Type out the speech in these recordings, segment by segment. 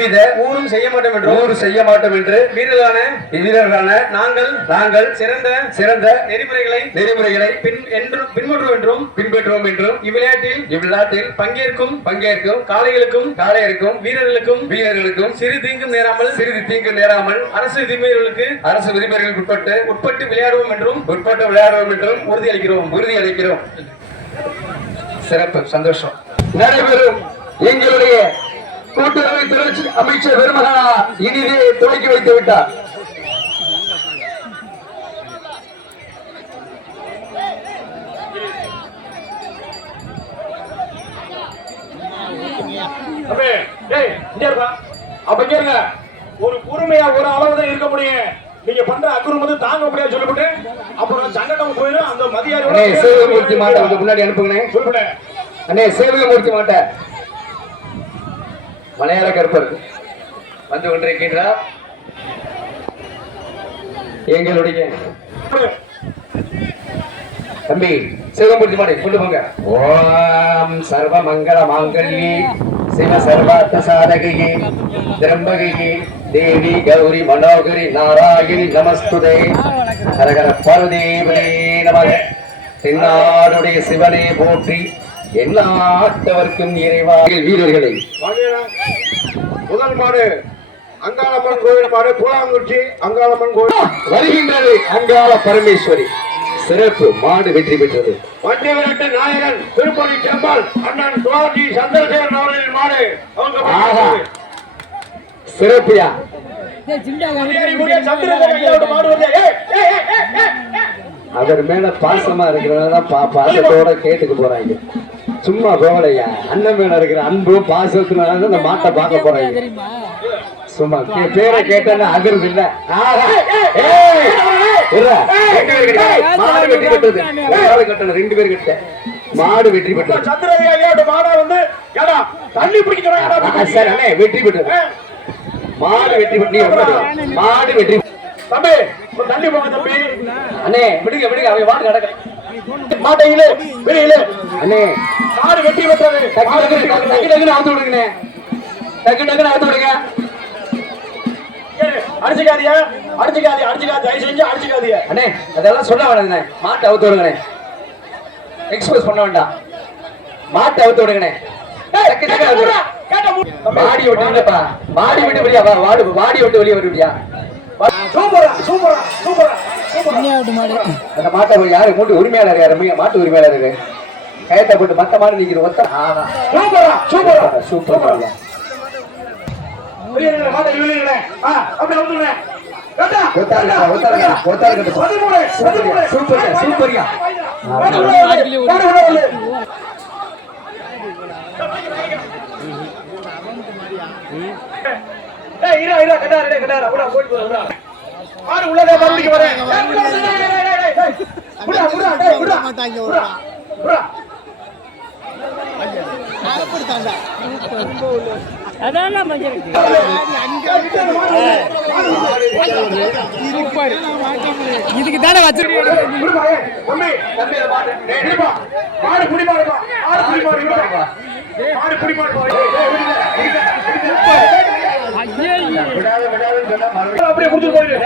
ஊரும் செய்ய மாட்டோம் என்று வீரர்களான நாங்கள் சிறந்த நெறிமுறைகளை பின்பற்றுவோம் என்றும் இவ்விளையாட்டில் பங்கேற்கும் காளைகளுக்கும் வீரர்களுக்கும் சிறிது தீங்கு நேராமல் அரசு விதிமுறைகளுக்கு உட்பட்டு விளையாடுவோம் என்றும் உறுதியளிக்கிறோம். சிறப்பு, சந்தோஷம். நடைபெறும் எங்களுடைய கூட்டுறவு துறை அமைச்சர் பெருமகனா இனிதே துவக்கி வைத்து விட்டார். ஒரு பொறுமையா ஒரு அளவுதான் இருக்க முடியும். நீங்க பண்ற அக்குறம் தாங்க முடியாது சொல்லிவிட்டு அப்புறம் சங்கடம் போயிடும். அந்த மதியாரோட சேவகமூர்த்தி மாட்டை முன்னாடி அனுப்புங்க. சொல்லுங்க அண்ணே, சேவகமூர்த்தி மாட்டை மலையாள கருப்பர் வந்து கொண்டிருக்கின்றார். எங்களுடைய தம்பி சிவமூர்த்தி மாடை கொண்டு போங்க. ஓம் சர்வ மங்கள மாங்கல்யே சிவ சர்வார்த்த சாதகையே திரம்பகையே தேவி கௌரி மனோகரி நாராயணி நமஸ்துதே ஹரஹர பார்வதீபதே நமக. தென்னாடுடைய சிவனே போற்றி, எல்லாட்டவர்க்கும் இறைவா. வீரர்களை முதல் மாடு அங்காளம்மன் கோயில் மாடு பூலாங்குச்சி அங்காளம்மன் கோயில் வருகின்றது. அங்காள பரமேஸ்வரி சிறப்பு மாடு வெற்றி பெற்றது. மத்திய விரட்டு நாயகன் திருப்பதி செம்பால் அண்ணன் சுவாஜி சந்திரசேகரன் அவர்களின் மாடு சிறப்பியா. அவர் மேல பாசமா இருக்கிறதான் பாசத்தோட கேட்டுக்கு போறாங்க. சும்மா போகலையா, அண்ணன் மேல இருக்கிற அன்பு பாசத்தினால இந்த மாட்டை பார்க்க போறாங்க. சும்மா பேரை கேட்டா அதிர்வு இல்ல. மாடு வெற்றி பெற்றது. ரெண்டு பேர் கிட்ட மாடு வெற்றி பெற்றது. வெற்றி பெற்றது. மாடு வெற்றி பெற்று மாடு வெற்றி. தம்பி தள்ளி போங்க தம்பி. அண்ணே விடுங்க அவங்க மாடு நடக்க மாட்டையில வெளியில. அண்ணே மாடு வெற்றி பெற்றது. டக்கு அவுத்து விடுங்கண்ணே. டக்கு அவுத்து விடுங்க. அடிச்சுக்காதியா தயவு செஞ்சு அடிச்சுக்காதியா. அண்ணே அதெல்லாம் சொல்ல வேண்டாண்ணே. மாட்டை அவுத்து விடுங்கண்ணே. எக்ஸ்பிரஸ் பண்ண வேண்டாம். மாட்டை அவுத்து விடுங்கண்ணே. மாடி விட்டுப்பா, மாடி விட்டு வெளியா வாடி விட்டு வெளியே வருவியா. அந்த மாட்டை யாரு மூட்டு உரிமையாளர் யாரு? மாட்டு உரிமையாளர் கயத்தை போட்டு மத்த மாடு நீக்கிற ஒத்த. சூப்பர் சூப்பரியா. இதுக்கு தானே அப்படியே குடிச்சு போயிரு.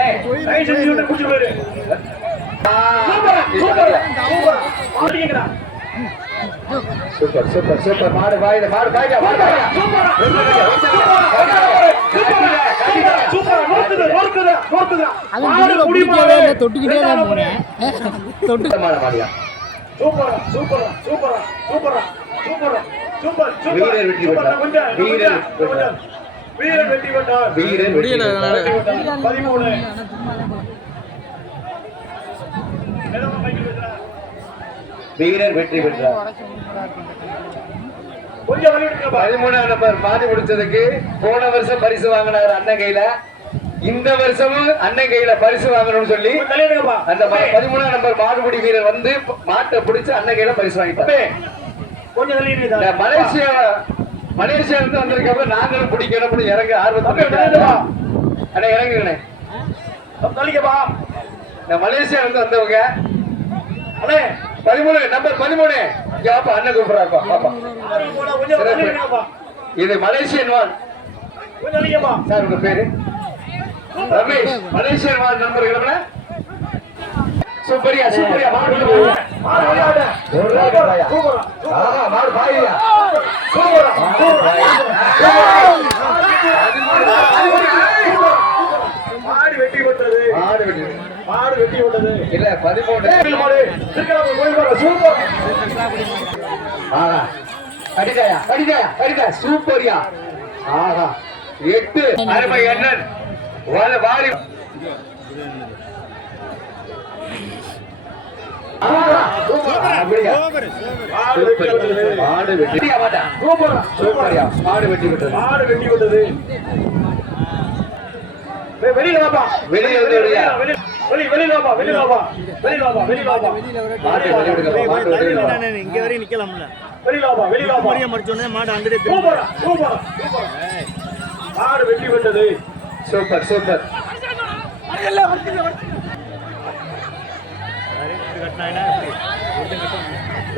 சூப்பர் மாடு வாயில மாடு காய்யா. தொட்டுக்கிட்டே தான் போனேன். வீரர் வெற்றி பெற்றார். வீரர் வெற்றி பெற்றார். வீரர் வெற்றி பெற்றார். 13ஆம் நம்பர் மாடி முடிச்சதுக்கு போன வருஷம் பரிசு வாங்கினார் அண்ணன் கையில. இந்த வருஷமும் அண்ணன் கையில பரிசு வாங்கணும்னு சொல்லி அந்த 13ஆம் நம்பர் மாடுபிடி வீரர் வந்து மாட்டை பிடிச்சு அண்ணன் கையில பரிசு வாங்கிட்டார். மலேசியா இருந்து வந்திருக்கப்ப நாங்களும் பிடிக்கணும் இறங்க ஆர்வத்தை அண்ணா இறங்குங்கண்ணே. மலேசியா இருந்து வந்தவங்க அண்ணே 13 நம்பர் 13 அண்ணன் கூப்பிடுறாப்பா. இது மலேசியன் வான். கொஞ்சம் இல்லையப்பா. சார் உங்க பேரு ரமேஷ் மலேசியர் வாழ் நண்பர்கள சூப்பரியா சூப்பரியா மாடு மாடு விளையாடு. சூப்பரா சூப்பரா. ஆஹா மாடு பாயியா சூப்பரா. மாடு வெட்டி விட்டது. மாடு வெட்டி மாடு வெட்டி விட்டது. இல்ல 13 மாடு திருக்கணம் கோயில் பாரு. சூப்பர். ஆஹா அடிதாயா அடிதாயா அடிதா சூப்பரியா ஆஹா 8 அருமை அண்ணன் வாரி வாரி அப்படியா மாடு வெட்டி விட்டது. மாடு வெட்டியா மாட்டா சூப்பரா. சூப்பரியா மாடு வெட்டி விட்டது மாடு வெட்டி விட்டது. வெளியில வாப்பா. வெளியில வந்து விடுயா. வெளியில வாப்பா. வெளியில வாப்பா. வெளியில வாப்பா. வெளியில வாப்பா. மாடு வெளிய விடுங்க மாடு வெளிய விடுங்க இங்க வரையும் நிக்கலாம்ல வெளியில வாப்பா. வெளியில வாப்பா. மரியா மடிச்சோடனே மாடு அங்கடே சூப்பரா. சூப்பரா. சூப்பரா. மாடு வெட்டி விட்டது. சூப்பர் சூப்பர்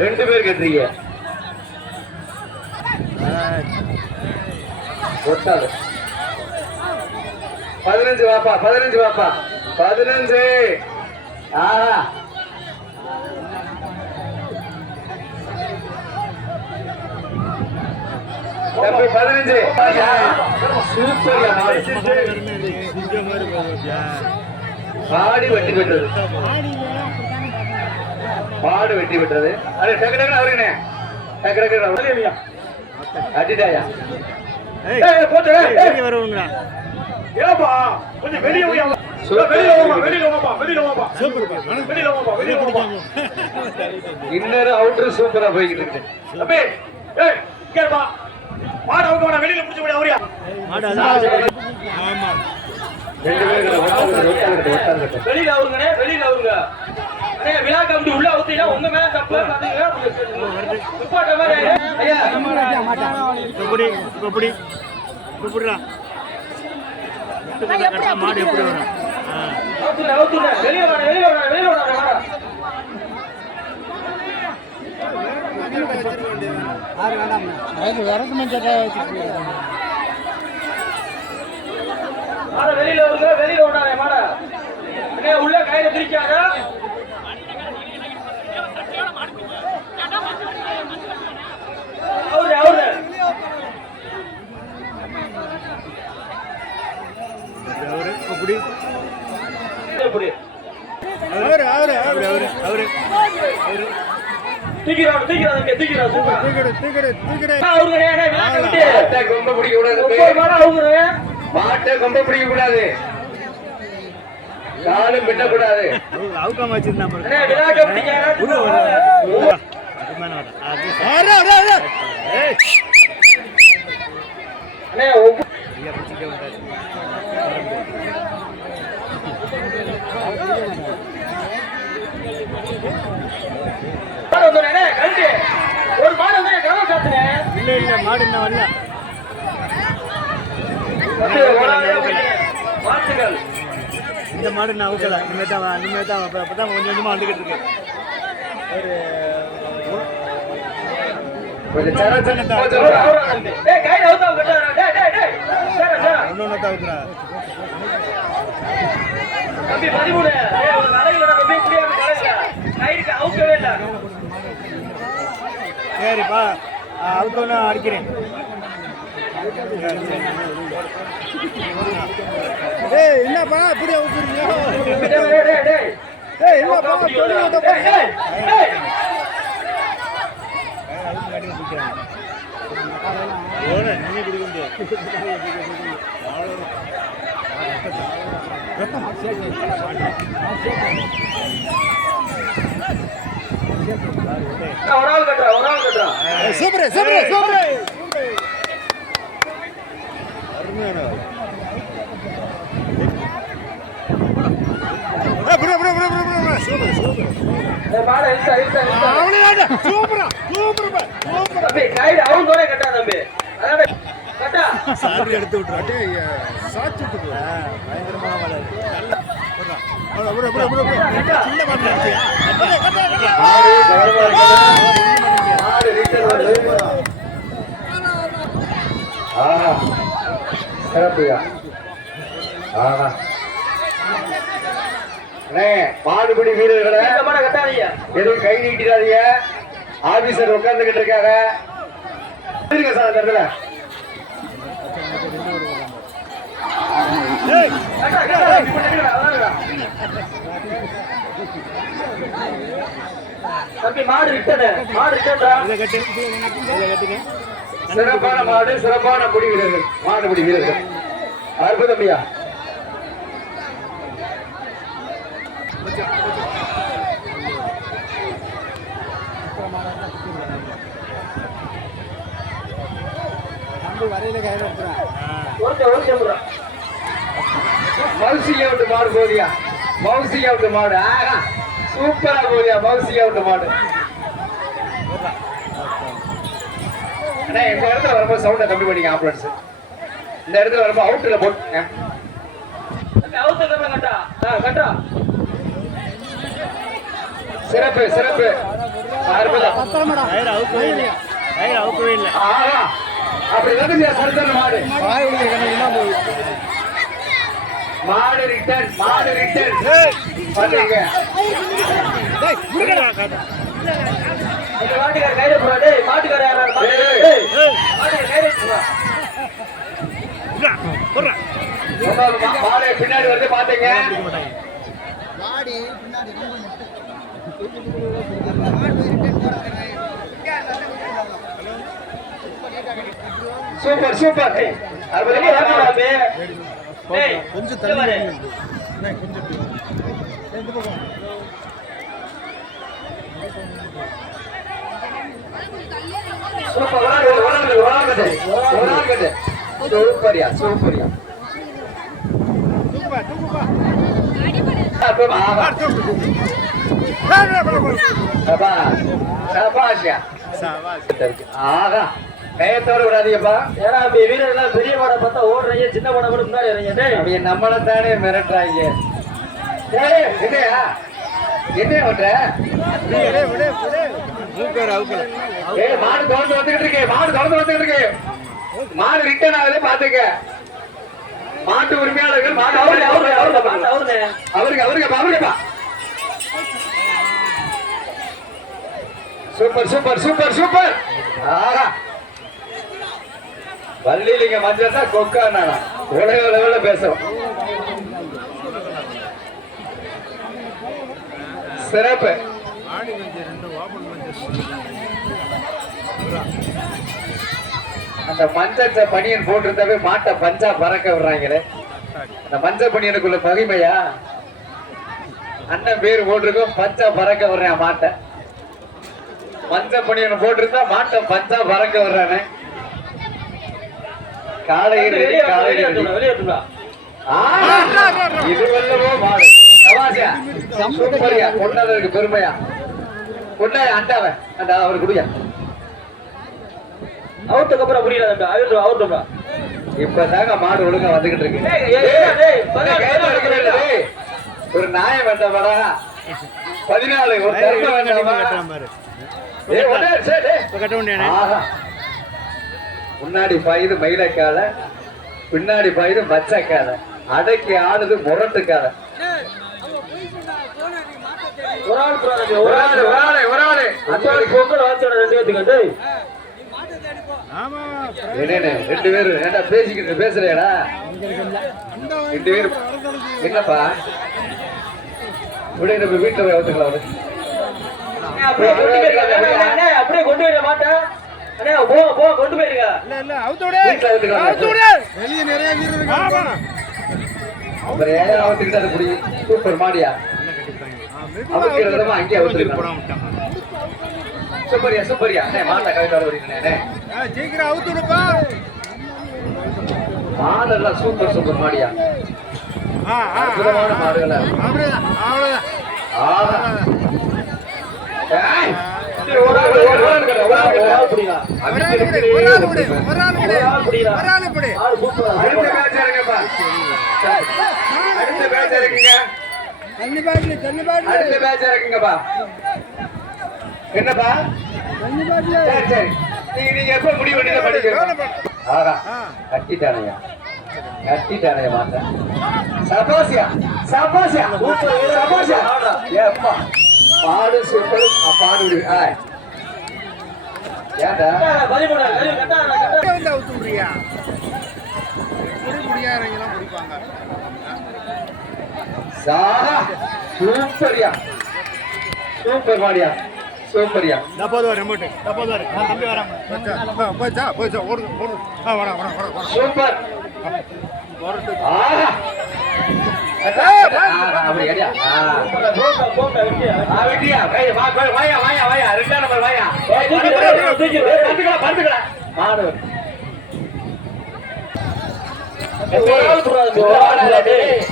ரெண்டு பேர் கட்டுறீங்க ஒட்டாது 15 வாப்பா 15 வாப்பா 15 ஆஹா தம்பி 15 சூப்பரியா மாடு வெட்டி விட்டது மாடு வெட்டி விட்டது அரே டக்கு டக்கு அவருங்கண்ணே டக்கு டக்கு வெளியிலயா. அடிடாயா ஏய் போட்டு. வரவங்க ஏப்பா கொஞ்சம் வெளிய போய் வெளியில வாப்பா. வெளியில வாப்பா. வெளியில வாப்பா. வெளியில வாப்பா. வெளியில வாப்பா. இன்னொரு அவுட்டர் சூப்பரா போய்கிட்டு இருக்கு தம்பி ஏய் கேப்பா. மாடு அவங்க வேணா வெளியில புடிச்சு போய் அவரியா. மாடு அதான் ஆமா ரெண்டு பேரும் ஒட்டாங்க வெளியில அவருங்கனே. வெளியில அவருங்க. அண்ணே விழா கமிட்டி உள்ள ஊத்தினா உங்க மேல தப்பு பாத்தீங்களா? ரிப்போர்ட் மாதிரி ஐயா. இப்படி இப்படி இப்படிடா மாடு எப்படி வரும் அவுத்துங்க. வெளிய வாடா. வெளிய வாடா. வெளிய வாடா. மாட வெளியில வருங்க. வெளியில ஓடாதே மாட. அண்ணே உள்ள கையில திரிக்காத. அவரு இப்படி எப்படி அவரு அவரு அவரு அவரு அவரு தூக்கிறான் சூப்பர். தூக்கிடு அவருங்கனே அண்ணே விழா கமிட்டி. மாட்டை கொம்ப பிடிக்க கூடாது ஒவ்வொரு மாட அவருங்க. மாட்டை கொம்ப பிடிக்க கூடாது காலும் பின்னக்கூடாது அவுக்காம வச்சிருந்தா அண்ணே விழா கமிட்டி யாராச்சும் அண்ணே ஒரு மாடு வந்து கதவை சாத்துங்க. இல்ல மாடு என்ன வரல வாழ்த்துக்கள். இந்த மாடு நான் அவுக்கல இனிமேல் தான் அப்பதான் கொஞ்சம் கொஞ்சமா வந்துகிட்டு இருக்கு கொஞ்சம் சர டேய் கையில அவுத்தா கட்டாதடா. டேய் சர சர. ஒன்னொன்னு தவிர்க்கிறா தம்பி 13. டேய் ஒரு அழகுல தம்பி புடியாம கலைங்க. கைக்கு அவுக்கவே இல்ல. சரிப்பா அவுத்தோன்னு அடிக்கிறேன் ஏய் என்னப்பா இப்படி அவுக்குறீங்க டேய் என்னப்பா டேய் நீ குடிக்க ஒரு ஆள் கட்டறா. சூப்பர் சூப்பர் சூப்பர் டேய் மாடு இழுத்தா. சூப்பரா சூப்பர் தம்பி கையில அவுன் தோனே கட்டா தம்பி. அதானே கட்டா. சாரி எடுத்து விட்டுறாட்டே சாச்சு விட்டு பயங்கரமான மாடு சின்ன மாடு சிறப்புயா. ஆஹா. அண்ணே, மாடுபிடி வீரர்களை எதுவும் கை நீட்டிடாதீங்க. ஆபீசர் உட்கார்ந்துகிட்டு இருக்காங்க. இருங்க சார் அந்த இடத்துல. தம்பி மாடு விட்டது, மாடு விட்டா இதை கட்டு இதை கட்டுங்க. சிறப்பான மாடு, சிறப்பான பிடி வீரர்கள், மாடுபிடி வீரர்கள். அற்புதம்யா. வரையில கயிறு எடுத்துறேன். மவுசியா விட்டு மாடு போதியா, மவுசியா விட்டு மாடு. ஆஹா, சூப்பரா போதியா, மவுசியா விட்டு மாடு. அண்ணா, இந்த இடத்துல வரும்போது சவுண்டை கம்மி பண்ணிக்க. ஆம்புலன்ஸ் இந்த இடத்துல வரும்போது அவுட்ல போட்டு சிறப்பு சிறப்பு. அற்புதம். கயிறு அவுக்கவே இல்லை, கயிறு அவுக்கவே இல்லை. ஆஹா, அப்படி வந்து சருத்தன மாடு. மாடு ரிட்டர்ன், மாடு ரிட்டர்ன். பாத்தீங்க மாடு பின்னாடி வந்து பாத்தீங்க. Super super. கொஞ்சம் தள்ளி சூப்பரியா சூப்பரியா. ஆகா, கயத்தோட விடாதீங்கப்பா. ஏன்னா வீரர்கள் பெரிய படம் பார்த்தா ஓடுறீங்க, சின்ன படம் கூட முன்னாடி இறங்க. நம்மள தானே மிரட்டுறாங்க. என்னையா என்ன பண்ற? மாடு தொடர்ந்து வந்துகிட்டு இருக்கு, மாடு தொடர்ந்து வந்துகிட்டு இருக்கு. மாடு ரிட்டர்ன் ஆகுது பாத்துக்க. மாட்டு உரிமையாளர்கள் மாடு அவருங்கப்பா. Super super super super. ஆஹா, பள்ளியிலிங்க மஞ்சள் தான் கொக்கா. உலக லெவல்ல பேசுறோம். சிறப்பு. அந்த மஞ்சள் பனியன் போட்டிருந்தாவே மாட்டை பஞ்சா பறக்க விடுறாங்களே. அந்த மஞ்சள் பனியனுக்குள்ள மகிமையா? அண்ணன் பேர் போட்டிருக்கோம், பஞ்சா பறக்க விடுறேன் மாட்டை. மஞ்சள் பனியன் போட்டிருந்தா மாட்டை பஞ்சா பறக்க விடுறானே. காலையில் இது வல்லவோ மாடு. சூப்பரியா, கொண்டாடுறதுக்கு பெருமையா. கொண்டாய அண்டாவ அந்த அவர் குடியா. அவுட்டுக்கு அப்புறம் புரியல. அவுட்டு இப்பதாங்க மாடு ஒழுங்கா வந்துகிட்டு இருக்கு. ஒரு நாயம் வேண்டாமாடா, 14 ஒரு தர்மம் வேண்டாமா? முன்னாடி பாயுது மயிலக்கால, பின்னாடி பாயுது மச்சக்கால, அடக்கி ஆடுது முரட்டுக்கால. ஒரு ஆள் பொங்கல் வாச்சோட 2 பேத்துக்கு என்னன்னு 2 பேரு ஏண்டா பேசிக்கிட்டு பேசுறேடா? 2 பேரு என்னப்பா? விட நம்ம வீட்டுல போய் வந்துக்கலாம். அப்படியே கொண்டு போயிட மாட்டேன். கொண்டு போயிருங்க. வெளியே நிறைய வீரர்கள். சூப்பர் மாடியா. அங்கே சூப்பரியா சூப்பரியா. மாட்டை கவிதோட வரீங்களே, சீக்கிரம் அவுத்துடுப்பா. மாடெல்லாம் சூப்பர் சூப்பர் மாடியா. அற்புதமான மாடுகளா. என்னப்பா நீங்க எப்ப முடிவு பண்ணி படிக்கிறோம்? கட்டிட்டானையா கட்டிட்டானே மாட்டேன். சபாசியா சபாசியா சபாசியா ஏப்பா பாடு சூப்பர் பாடு விடு. ஏண்டா சாரா சூப்பரியா சூப்பர் மாடியா சூப்பரியா. சூப்பர் அப்படி அடியா வெட்டியா வாயா வாயா வாயா 2ஆம் நம்பர் வாயா படுத்துக்கடா மாடு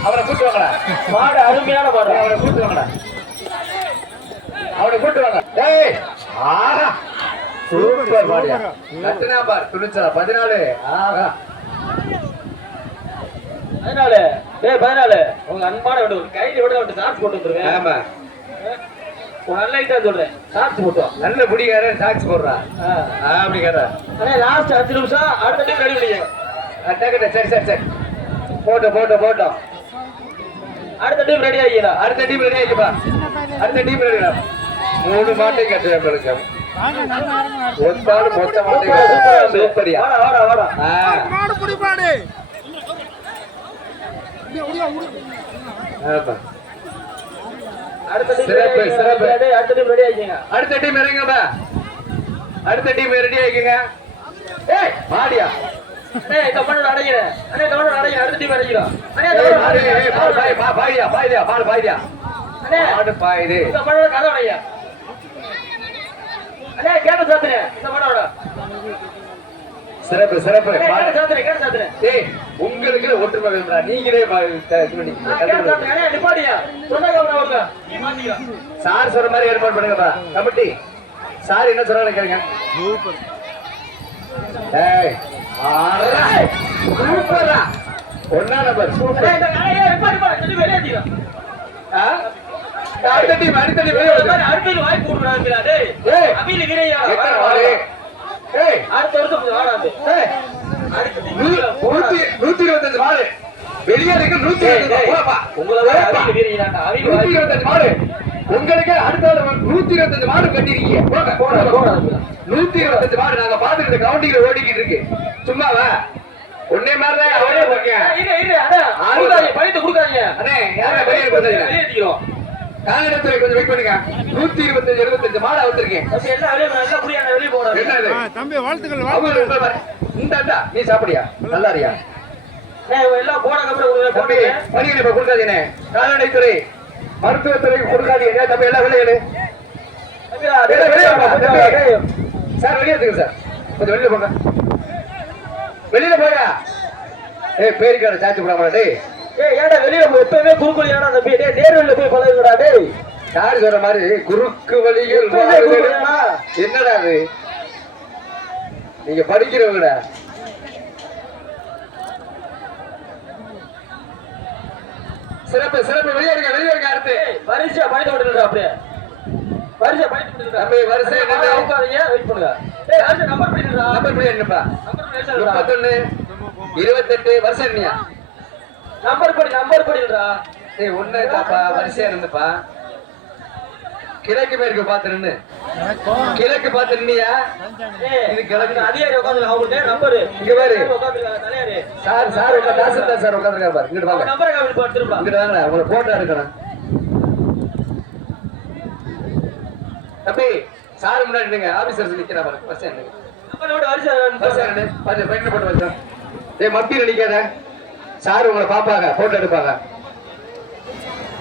அவரை கூட்டு வாங்கடா. மாடு அருமையான மாடு. அவரை கூட்டு வாங்கடா. அவனை கூட்டு வாங்க. டேய் ஆஹா சூப்பர் மாடியா. கட்டனா பார் துணிச்சா 14. ஆஹா 14. டேய் 14. உங்க அன்பான விடு கையில விட விட்டு சாக்ஸ் போட்டு வந்துருங்க. ஆமா உன் நல்ல ஐட்டா சொல்றேன். சாக்ஸ் போட்டு நல்ல புடிகாரன் சாக்ஸ் போடுறா. அப்படி கேட்டா அண்ணே லாஸ்ட் 5 நிமிஷம் அடுத்த டைம் ரெடி பண்ணிங்க. அட்டகட்ட சரி சரி சரி போட்டோம் அடுத்த டீம் ரெடி ஆகிங்களா? அடுத்த டீம் ரெடி ஆயிடுப்பா. அடுத்த டீம் ரெடி 3 மாட்டை கட்டுறேன். ஒரு பாடு மொத்த மாட்டை சூப்பரியா. வாடா வாடா மாடு புடி மாடு அடுத்த டீம் சிறப்பு, சிறப்பு. அடுத்த டீம் ரெடி ஆகிங்க. அடுத்த டீம் இறங்குங்கப்பா. அடுத்த டீம் ரெடி ஆயிக்குங்க. ஏய் மாடியா அண்ணே இந்த பண்ண அடைகிறேன். அண்ணே இந்த பண்ண அடைகிறேன். அடுத்த டீம் அடைகிறோம். அண்ணே இந்த ஏய், பண்ண மாடு, ஏய், மாடு, பாய்யா மாடு பாய்யா. அண்ணே மாடு பாயுது. இந்த பண்ண கதை அடையா. அண்ணே கேட்ட சாத்துறே. இந்த பண்ணோட சிறப்பு சிறப்பு. கேட்ட சாத்துறே. ஏய் உங்களுக்கு ஒற்றுமை வேணும்டா. நீங்களே அண்ணே நிப்பாடியா. சொன்னாங்க அவங்க நீ மாத்தியா. சார் சொல்ற மாதிரி ஏற்பாடு பண்ணுங்கப்பா. கமிட்டி சார் என்ன சொல்றாங்க கேளுங்க. சூப்பர் ஏய் ஆறா சூப்பரா 1ஆம் நம்பர் அண்ணே சூப்பர். இந்த அண்ணே நிப்பாடி இந்த வெளிய ஏத்திடா. அடுத்த டீம் அடுத்த வாய்ப்பு கொடுக்குறாங்க. டேய் ஏய் அபில வீரையா. எத்தனை மாடு? ஏய் அடுத்த வருஷம் வாடாது. ஏய் 125 மாடு வெளியே இருக்கு. 125 போப்பா. உங்களை அபில வீரையாடா. அபில 125 மாடு உங்களுக்கு அடுத்த 125 மாடு கட்டிருக்கீங்க. போங்க போடா. 125 மாடு நாங்க பாத்துக்கிட்டு கவுண்டிங்ல ஓடிக்கிட்டு இருக்கு. சும்மாவா ஒன்னே மாதிரி அவரே போக்கேன். இரு அண்ணா பைத்து கொடுக்காதீங்க. அண்ணே யாரா வெளியே போறீங்க? வெளிய ஏத்திறோம். காலத்துல கொஞ்சம் வெயிட் பண்ணுங்க. 125 75 மாடு அவுத்திருக்கேன். அப்ப எல்லாம் வெளிய நல்லா புடியா வெளிய போறாங்க. என்ன இது? தம்பி வாழ்த்துக்கள் அவங்க இந்த நீ சாப்பிடியா நல்லாரியா? டேய் எல்லாம் போட கப்புற தம்பி போடுங்க. பணிகளை இப்ப கொடுக்காதீங்க. கால்நடைத்துறை மருத்துவத்துறைக்கு கொடுக்காதீங்க. தம்பி எல்லாம் வெளியே சார் வெளியே எடுத்துங்க சார். கொஞ்சம் வெளியில போங்க. வெளியில போயா. ஏய் பேரிக்கார சாச்சி போடாம. டேய் ஏய் ஏடா வெளிய போ. எப்பவே குறுக்குல ஏடா தம்பி. டேய் நேர்வழில போய் பழகுடா டேய். யாரு சொல்ற மாதிரி குறுக்கு வழியில் என்னடா அது? நீங்க படிக்கிறவங்கடா. சிறப்பு சிறப்பு. வெளியே இருக்க அடுத்து பரிசா படித்து விட்டுடா அப்படியே. பரிசா படித்து விட்டுடா. தம்பி வரிசை நம்ம உட்காருங்க வெயிட் பண்ணுங்க. டேய் அடுத்து நம்பர் படிடா. நம்பர் படி என்னப்பா? நம்பர் படி சொல்லுடா. 31 28 வருஷம் என்னையா? நம்பர் படிடா. ஏய் ஒண்ணு தாப்பா வரிசையா இருந்துப்பா. கிழக்கு மேற்கு பார்த்து நின்னு. கிழக்கு பார்த்து நின்னியா? ஏய் இது கிழக்கு. அதிகாரி உட்கார்ந்து அவங்கள்ட்ட நம்பர் இங்க பாரு. உட்கார்ந்துருக்காங்க தலையாரு. சார் உங்க தாசில்தார் சார் உட்கார்ந்திருக்காரு பாரு. இங்கிட்டு வாங்க. நம்பரை காப்பி போட்டு திரும்ப. இங்கிட்டு வாங்க. உங்களை போட்டோ எடுக்கணும். தம்பி சார் முன்னாடி நின்னுங்க. ஆபீசர்ஸ் நிக்கிறா பாரு. வரிசையா நின்னுங்க. நம்பரோட வரிசை வரிசையா நின்னு. பாத்து பைக்ல போட்டு வச்சா. டேய் மத்தியில நிக்காத. சார் உங்களை பாப்பாங்க. போட்டோ எடுப்பாங்க.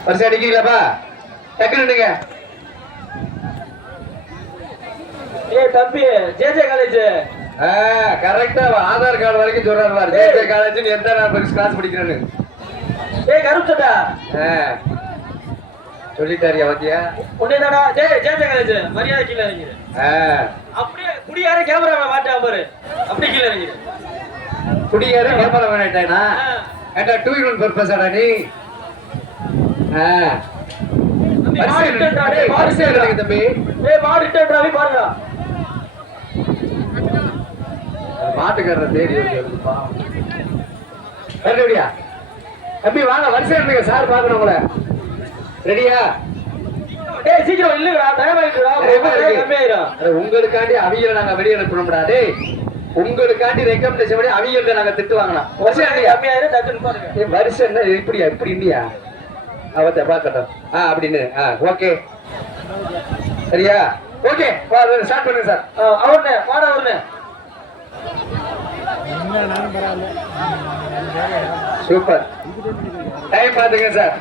வரிசையா நிக்கிறீங்களாப்பா? டக்குனு நின்னுங்க. ஏய் தம்பி ஜேஜே காலேஜ். கரெக்டா ஆதார் கார்டு வரைக்கும் சொல்றாரு பாரு. ஜேஜே காலேஜ் எந்த நான் கிளாஸ் படிக்கிறேன்னு. ஏய் கருப்புடா. சொல்லிட்டாரியா பாத்தியா? உன்னேதாடா. டேய் ஜேஜே காலேஜ் மரியாதை கீழ இறங்கிரு. அப்படியே குடியார கேமராவை மாட்டா பாரு. அப்படியே கீழ இறங்கிரு. குடியார கேமரா வேண்டாயினா? ஏண்டா 2 in 1 பர்பஸாடா நீ? வரிசையா நில்லுங்க தம்பி. ஏய் மாடிட்டேன்டா பாருடா. மாட்டுக்காரரை தேடி வருதுப்பா. ரெடியா தம்பி வாங்க வரிசை இருந்தீங்க சார் பார்க்கணும் உங்களை ரெடியா டேய் சீக்கிரம் இல்லடா டைம் ஆயிடுடா கம்மியாயிரும் உங்களுக்காண்டி அவியல நாங்க வெளிய அனுப்பணும்டா டேய் உங்களுக்காண்டி ரெக்கமெண்டேஷன் பண்ணி அவியல்ட்ட நாங்க திட்டு வாங்கலாம் வரிசை கம்மியாயிரும் டக்குன்னு பாருங்க வரிசை என்ன இப்படியா இப்படி இல்லையா அவத்தை பார்க்கட்டும் அப்படின்னு ஓகே சரியா ஓகே ஸ்டார்ட் பண்ணுங்க சார் அவர்னே பாட அவர்னே சூப்பர் டைம் பாத்துங்க சார்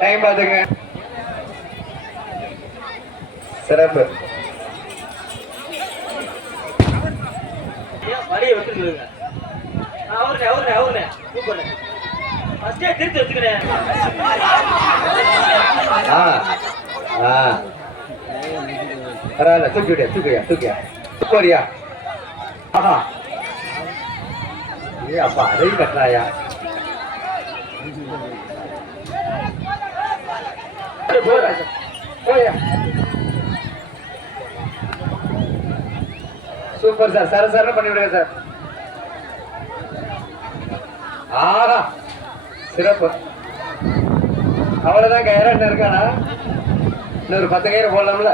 டைம் பாத்துங்க சிறப்பு வடியை விட்டுருங்க அவர்னே சூப்பர் ஃபர்ஸ்டே திருத்தி வச்சுக்கிறேன் பரவாயில்ல தூக்கியா சூப்பரியா ஆஹா ஏ அப்பா அதையும் கட்டுறாயா சூப்பர் சார் சரசரன்னு பண்ணி விடுங்க சார் ஆஹா சிறப்பு அவ்வளவுதான் கயிறு இருக்கானா இன்னொரு 10 கயிறு போடலாம்ல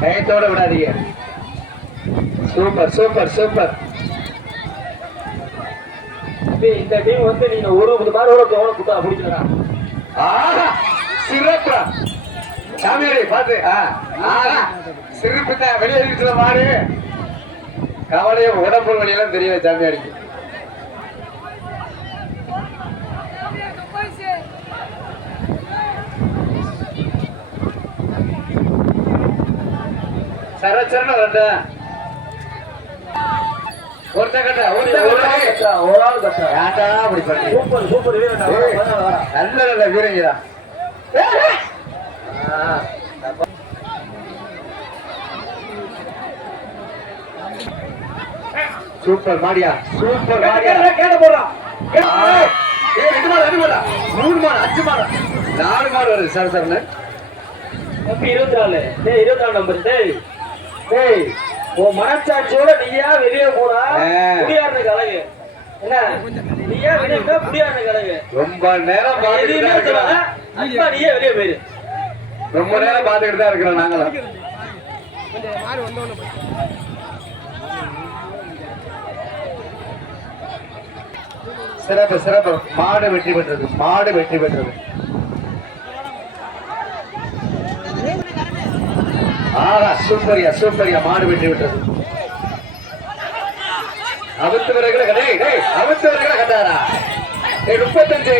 கயத்தோட விடாதீங்க சூப்பர் சூப்பர் சூப்பர் இந்த டீம் வந்து நீங்க ஒரு பார் ஒரு கவனம் குட்டா பிடிக்கலடா சிறப்பு சாமியாரி பாத்து சிறப்பு தான் வெளியே இருக்கிற மாறு கவலைய உடம்பு வழியெல்லாம் தெரியல சாமியாரிக்கு சரச்சரன்னு வரட்ட ஒருத்த கட்ட ஒரு ஆள் கட்டா ஏன்டா அப்படி பண்ணி சூப்பர் நல்ல நல்ல வீரங்கடா சூப்பர் மாடியா சூப்பர் மாடியா கேட போறான் ஏய் 2 மாடு 3 மாடு 5 மாடு 4 மாடு வருது சார் சார் தம்பி 24 டேய் 24 நம்பர் டேய் உன் மனச்சாட்சியோட நீயா வெளியே போனா குடியாருன கலகு என்ன நீயா வெளியே போனா குடியாருன கலகு ரொம்ப நேரம் பாத்துக்கிட்டு தான் அன்பா நீயே வெளியே போயிரு ரொம்ப நேரம் பாத்துக்கிட்டு தான் இருக்கிறோம் நாங்களும் சிறப்பு சிறப்பு மாடு வெற்றி பெற்றது சூப்பரியா மாடு வெற்றி பெற்றது அவுத்து விறகுல கட்டாரா 35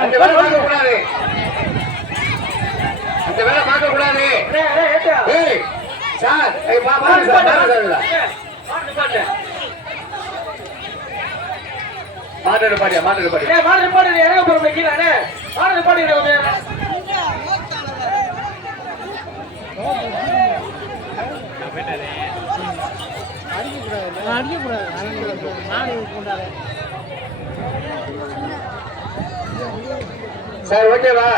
அந்த வேலை பார்க்க கூடாது சார் மாடு பாடியா இறங்க போறோம் கீழே மாடு பாடி சார் ஓகேவா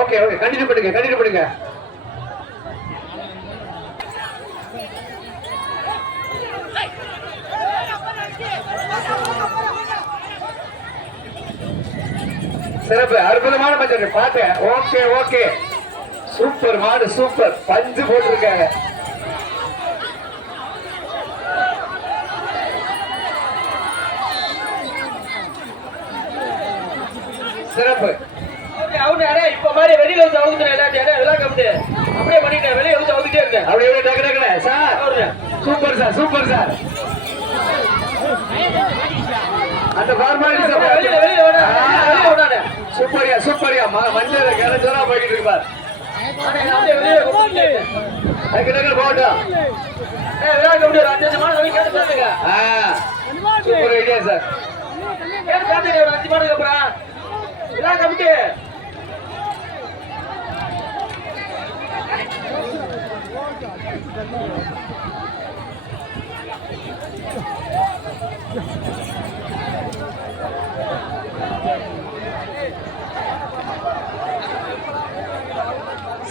ஓகே கண்டினியூ பண்ணுங்க சிறப்பு அற்புதமான பஞ்சு பார்த்தேன் ஓகே சூப்பர் மாடு சூப்பர் பஞ்சு போட்டிருக்காங்க சிறப்பு இப்ப மாதிரி வெளியில வந்து அவுத்துறேன் எல்லாத்தையும் விழா கமிட்டு அப்படியே பண்ணிட்டேன் வெளியே வந்து அவுத்துட்டே இருக்கேன் அப்படியே டக்கு சார் சூப்பர் சார் அந்த சூப்பரியா மஞ்சள் கிடச்சோரா போய்கிட்டு இருப்பார் போகட்டும் சூப்பர் ஐடியா சார் ஒரு 5 மாதத்துக்கு அப்புறம் விழா கமிட்டு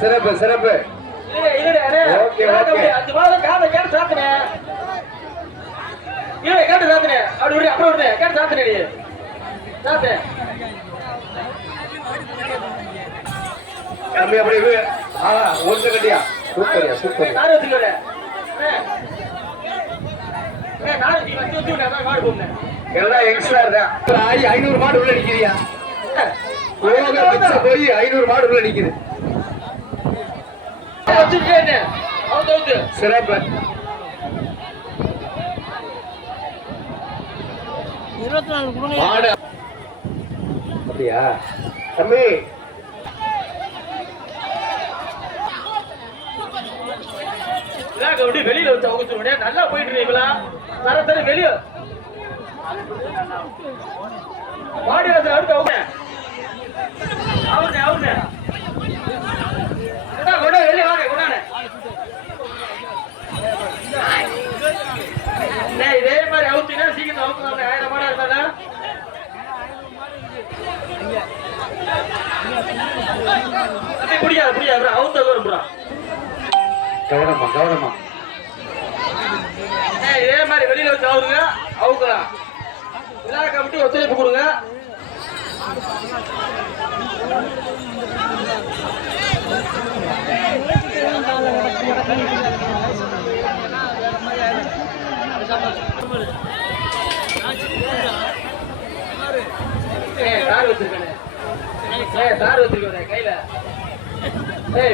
சிறப்பு சிறப்பு. Okay, okay. 5 மாதம் காதை கேட்டு சாத்தினேன். கேட்டு சாத்தினேன். அப்படி விடு, அப்புறம் விடு. கேட்டு சாத்தினேன். சாத்தேன். தம்பி அப்படி ஒன்று கட்டியா. சூப்பரியா சூப்பர். நானும் வச்சுக்கிறேன். நானும் வச்சு வச்சு மாடு போனேன். எல்லாம் எக்ஸ்ட்ரா தான். 500 மாடு உள்ள நிக்கிறியா? போய் 500 மாடு உள்ள நிக்குது. சிறப்பு. 24 மாடு அப்படியா தம்பி? வெளியில வச்சு அவங்க நல்லா போயிட்டு இருக்கீங்களா? தர வெளிய மாடி அடுத்து அவங்க அவனே வெளியே வாங்க கொண்டானே. இதே மாதிரி அவுத்தினா சீக்கிரம் அவுக்கலாம். 1000 மாடா இருந்தா புடிக்காது புடிக்காது அவுத்த வரும்பா. கவனமா கவனமா. இதே மாதிரி வெளியில வச்சு அவருங்க அவுக்கலாம். விழா கமிட்டி ஒத்துழைப்பு கொடுங்க. தார் வச்சிருக்கேன். தார் வச்சிருக்கேன் கையில.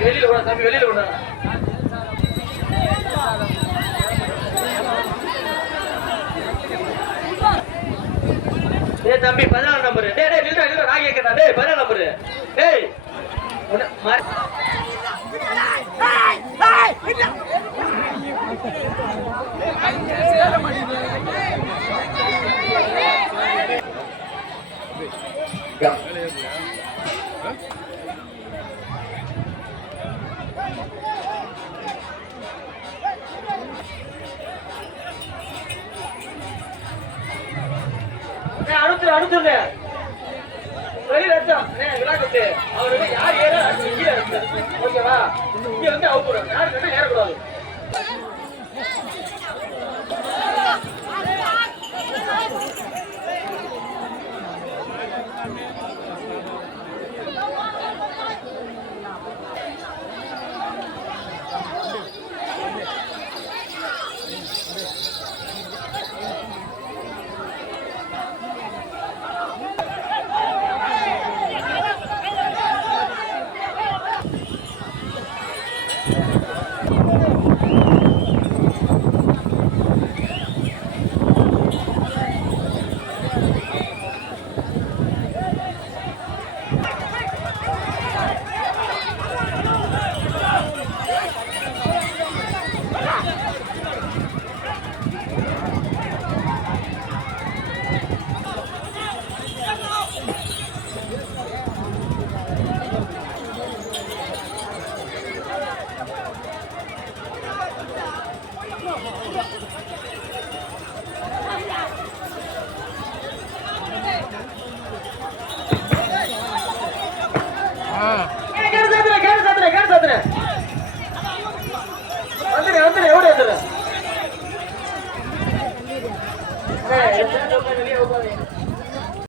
வெளியில விட தம்பி, வெளியில விட. தம்பி 14 நம்பர். நான் கேட்கிறேன். 14 நம்பர். அடுத்துங்க வெளியில விழாக்கு அவருக்கு யார் ஏற ஓகேவா? இங்க வந்து அவுக்குறாங்க. யாருக்கு ஏறக்கூடாது.